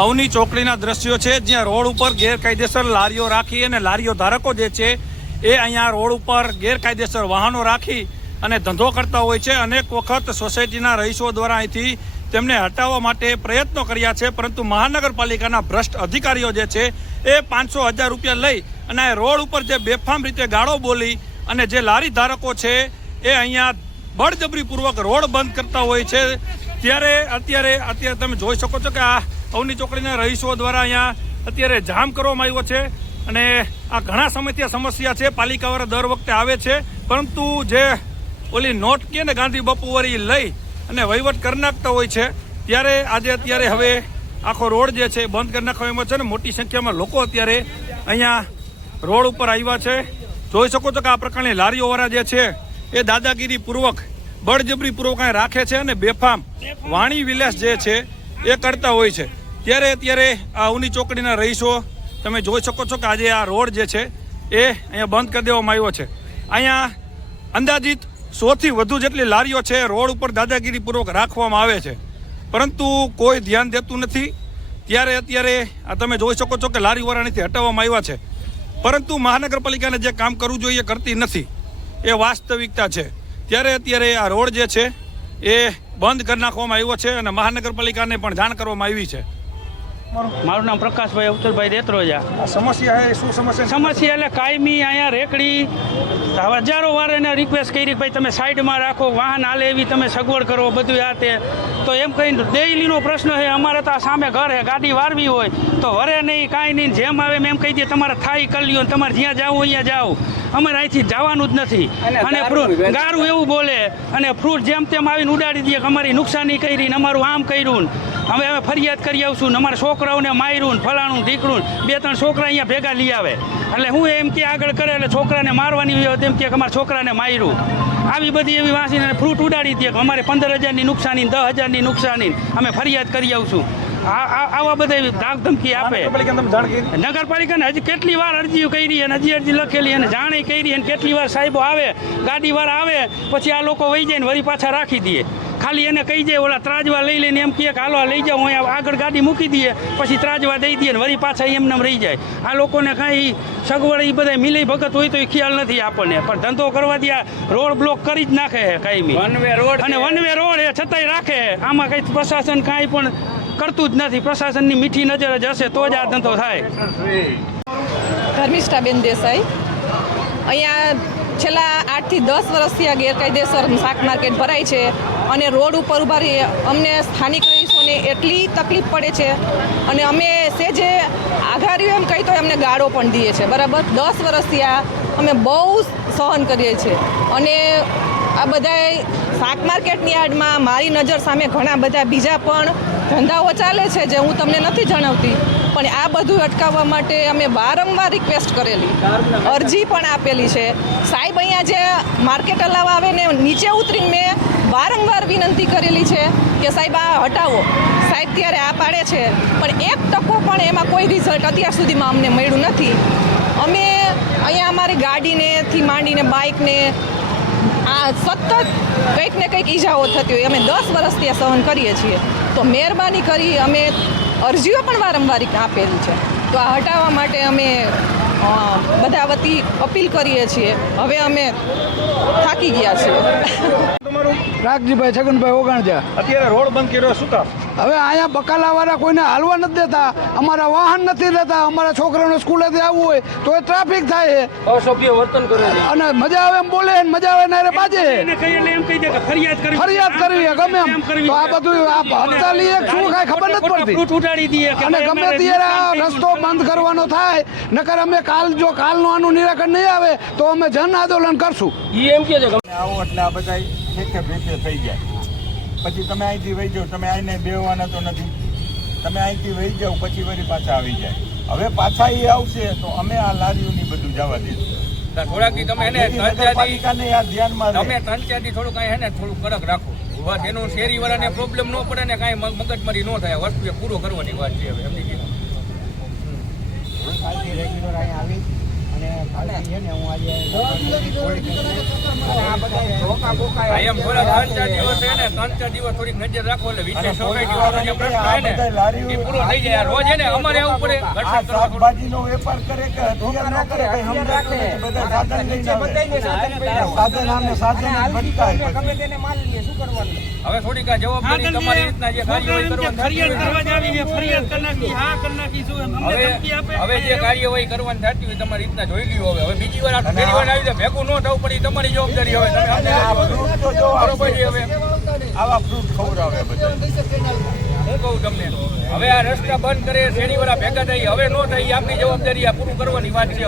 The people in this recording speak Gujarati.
અવની ચોકડીના દ્રશ્યો છે, જ્યાં રોડ ઉપર ગેરકાયદેસર લારીઓ રાખી અને લારીઓ ધારકો જે છે એ અહીંયા રોડ ઉપર ગેરકાયદેસર વાહનો રાખી અને ધંધો કરતા હોય છે. અનેક વખત સોસાયટીના રહીશો દ્વારા અહીંથી તેમને હટાવવા માટે પ્રયત્નો કર્યા છે, પરંતુ મહાનગરપાલિકાના ભ્રષ્ટ અધિકારીઓ જે છે એ 500,000 રૂપિયા લઈ અને રોડ ઉપર જે બેફામ રીતે ગાળો બોલી અને જે લારી ધારકો છે એ અહીંયા બળજબરીપૂર્વક રોડ બંધ કરતા હોય છે. ત્યારે અત્યારે તમે જોઈ શકો છો કે આ અવની ચોકડીના રહીશો દ્વારા અહીંયા અત્યારે જામ કરવામાં આવ્યો છે અને આ ઘણા સમયથી સમસ્યા છે. પાલિકાવાળા દર વખતે આવે છે, પરંતુ જે ઓલી નોટ કે ને ગાંધી બાપુવાળી લઈ અને વહીવટ કરી નાખતા હોય છે. ત્યારે અત્યારે હવે આખો રોડ જે છે બંધ કરી નાખવામાં છે ને મોટી સંખ્યામાં લોકો અત્યારે અહીંયા રોડ ઉપર આવ્યા છે. જોઈ શકો છો કે આ પ્રકારની લારીઓવાળા જે છે એ દાદાગીરીપૂર્વક બળજબરીપૂર્વક અહીં રાખે છે અને બેફામ વાણી વિલાસ જે છે એ કરતા હોય છે. ત્યારે અત્યારે આ અવની ચોકડીના રહીશો તમે જોઈ શકો છો કે આજે આ રોડ જે છે એ અહીંયા બંધ કરી દેવામાં આવ્યો છે. અહીંયા અંદાજિત 100થી વધુ જેટલી લારીઓ છે રોડ ઉપર દાદાગીરીપૂર્વક રાખવામાં આવે છે, પરંતુ કોઈ ધ્યાન દેતું નથી. ત્યારે અત્યારે આ તમે જોઈ શકો છો કે લારીવાળાથી હટાવવામાં આવ્યા છે, પરંતુ મહાનગરપાલિકાને જે કામ કરવું જોઈએ કરતી નથી, એ વાસ્તવિકતા છે. ત્યારે અત્યારે આ રોડ જે છે એ બંધ કરી નાખવામાં આવ્યો છે અને મહાનગરપાલિકાને પણ જાણ કરવામાં આવી છે. મારું નામ પ્રકાશભાઈ અવસરભાઈ દેત્રોજા. સમસ્યા છે શું સમસ્યા એટલે કાયમી અહીંયા રેકડી હજારો વાર એને રિક્વેસ્ટ કરી ભાઈ તમે સાઈડમાં રાખો, વાહન હાલે એવી તમે સગવડ કરો, બધું આ તે. તો એમ કહીને ડેઈલીનો પ્રશ્ન છે. અમારે તો આ સામે ઘર છે, ગાડી વારવી હોય તો વરે નહીં કાંઈ નહીં, જેમ આવે એમ કહી દે તમારે થાય કરી લ્યો, તમારે જ્યાં જાવ અહીંયા જાઓ, અમારે અહીંથી જવાનું જ નથી. અને ફ્રૂટ ગારું એવું બોલે અને ફ્રૂટ જેમ તેમ આવીને ઉડાડી દે કે અમારી નુકસાની કરી ને અમારું આમ કર્યું, હવે અમે ફરિયાદ કરી આવશું, અમારા છોકરાઓને માર્યું ને ફલાણું ઢીકણું, 2-3 છોકરા અહીંયા ભેગા લઈ આવે. એટલે હું એમ કે આગળ કરે એટલે છોકરાને મારવાની એમ કે અમારા છોકરાને માર્યું, આવી બધી એવી વાંચીને ફ્રૂટ ઉડાડી દે કે અમારે 15,000ની નુકસાની, 10,000ની નુકસાની, અમે ફરિયાદ કરી આવશું. આવા બધા ધાક ધમકી આપે. નગરપાલિકાને હજી કેટલી વાર અરજીઓ કરી અને હજી અરજી લખેલી અને જાણે કરી અને કેટલી વાર સાહેબો આવે, ગાડીવાળા આવે, પછી આ લોકો વહી જાય ને વળી પાછા રાખી દે. ખાલી એને કહી જાય ઓલા ત્રાજવા લઈ લઈને એમ કહે કે હાલો લઈ જાઓ, હું આગળ ગાડી મૂકી દઈએ, પછી ત્રાજવા દઈ દઈએ ને વળી પાછા એમને રહી જાય. આ લોકોને કાંઈ સગવડ એ બધા મિલી ભગત હોય તો એ ખ્યાલ નથી આપણને, પણ ધંધો કરવા દે રોડ બ્લોક કરી જ નાખે કાયમી. વન વે રોડ એ છતાંય રાખે. આમાં કંઈ પ્રશાસન કાંઈ પણ કરતું જ નથી. પ્રશાસનની મીઠી નજર જ હશે તો જ આ ધંધો થાય. ધર્મિષ્ઠાબેન દેસાઈ. અહીંયા છેલ્લા 8થી 10 વર્ષથી આ ગેરકાયદેસર શાક માર્કેટ ભરાય છે અને રોડ ઉપર ઊભા રહીએ અમને સ્થાનિક રહીશોને એટલી તકલીફ પડે છે અને અમે સેજે આઘાર્યું એમ કહી તો અમને ગાળો પણ દઈએ છે. બરાબર 10 વર્ષથી આ અમે બહુ સહન કરીએ છીએ અને આ બધાય શાક માર્કેટની યાર્ડમાં મારી નજર સામે ઘણા બધા બીજા પણ ધંધાઓ ચાલે છે જે હું તમને નથી જણાવતી, પણ આ બધું અટકાવવા માટે અમે વારંવાર રિક્વેસ્ટ કરેલી, અરજી પણ આપેલી છે. સાહેબ અહીંયા જે માર્કેટ હલાવવા આવે ને નીચે ઉતરીને મેં વારંવાર વિનંતી કરેલી છે કે સાહેબ આ હટાવો. સાહેબ ત્યારે આ પાડે છે, પણ 1% પણ એમાં કોઈ રિઝલ્ટ અત્યાર સુધીમાં અમને મળ્યું નથી. અમે અહીંયા અમારી ગાડીનેથી માંડીને બાઇકને આ સતત કંઈક ને કંઈક ઈજાઓ થતી હોય, અમે 10 વર્ષથી સહન કરીએ છીએ. તો મહેરબાની કરી અમે અરજીઓ પણ વારંવાર આપેલી છે, તો આ હટાવવા માટે અમે બધા વતી અપીલ કરીએ છીએ. હવે અમે થાકી ગયા છીએ. રાખજીભાઈ છગનભાઈ ઓગણજા. અત્યારે રોડ બંધ કર્યો શું કામ? હવે અહીંયા બકાલાવાળા કોઈને હાલવા નથી દેતા, અમારા વાહન નથી લેતા, અમારા છોકરાઓને સ્કૂલેથી આવવું હોય તો એ ટ્રાફિક થાય છે, અસભ્ય વર્તન કરે છે અને મજા આવે એમ બોલે ને મજા આવે ને બાજે ફરિયાદ કરવી ગમે એમ. તો આ બધું આ હડતાલી એક શું કાંઈ ખબર નથી પડતી અને ગમે ત્યારે રસ્તો બંધ કરવાનો થાય. નકર અમે કાલનું આનું નિરાકરણ નહીં આવે તો અમે જન આંદોલન કરશું. એમ કે આવો એટલે આ બધા ઠેકે ભેકે થઈ જાય. પછી તમે અહીંથી વહી જાઓ, તમે આઈને બેહવાના તો નથી, તમે અહીંથી વહી જાઓ પછી વળી પાછા આવી જાય. હવે પાછા એ આવશે તો અમે આ લારીઓની બધું જવા દઈશું. થોડાક તમે એને નગરપાલિકાને આ ધ્યાનમાં તમે 3-4 થોડું કાંઈ હે ને થોડું કડક રાખો. બસ એનું શેરીવાળાને પ્રોબ્લેમ ન પડે ને કાંઈ મગજમારી ન થાય. વસ્તુ એ પૂરો કરવાની વાત છે હવે એમની રેગ્યુલર અહીંયા આવી એમ થોડા 3-4 દિવસ છે ને 3-4 દિવસ થોડીક નજર રાખો એટલે વિશે સોસાયટી વાળો જે પ્રશ્ન છે ને એ પૂરો થઈ જાય. રોજ છે ને અમારે આવવું પડે આ ઘર્ષણ કરવા થોડું. શાકભાજીનો વેપાર કરે કે હથિયાર ન કરે કઈ સમજાતું નથી. બધા સાધન લઈને આવે. સાધન આમે સાધન જ ભટકાય પછી. હવે થોડીક આ જવાબદારી તમારી રીતના જે કાર્યવાહી ફરિયાદ કરવા જ આવી છે, ફરિયાદ કરી નાખી, હા કરી નાખી, શું એમ અમને ધમકી આપે? હવે જે કાર્યવાહી કરવાની થતી હોય તમારી રીતના જોઈ લ્યો. હવે બીજી વાર આટલું ફેરી વાર આવી જાય ભેગું ન થવું પડે, તમારી જવાબદારી. હવે તમે અને આ ફ્રૂટ તો જો બરોબર છે. હવે આવા ફ્રૂટ ખવડાવે બધા. હું કહું તમને, હવે આ રસ્તા બંધ કરે, શેરીવાળા ભેગા થઈ, હવે ન થાય, આપણી જવાબદારી આ પૂરું કરવાની વાત છે.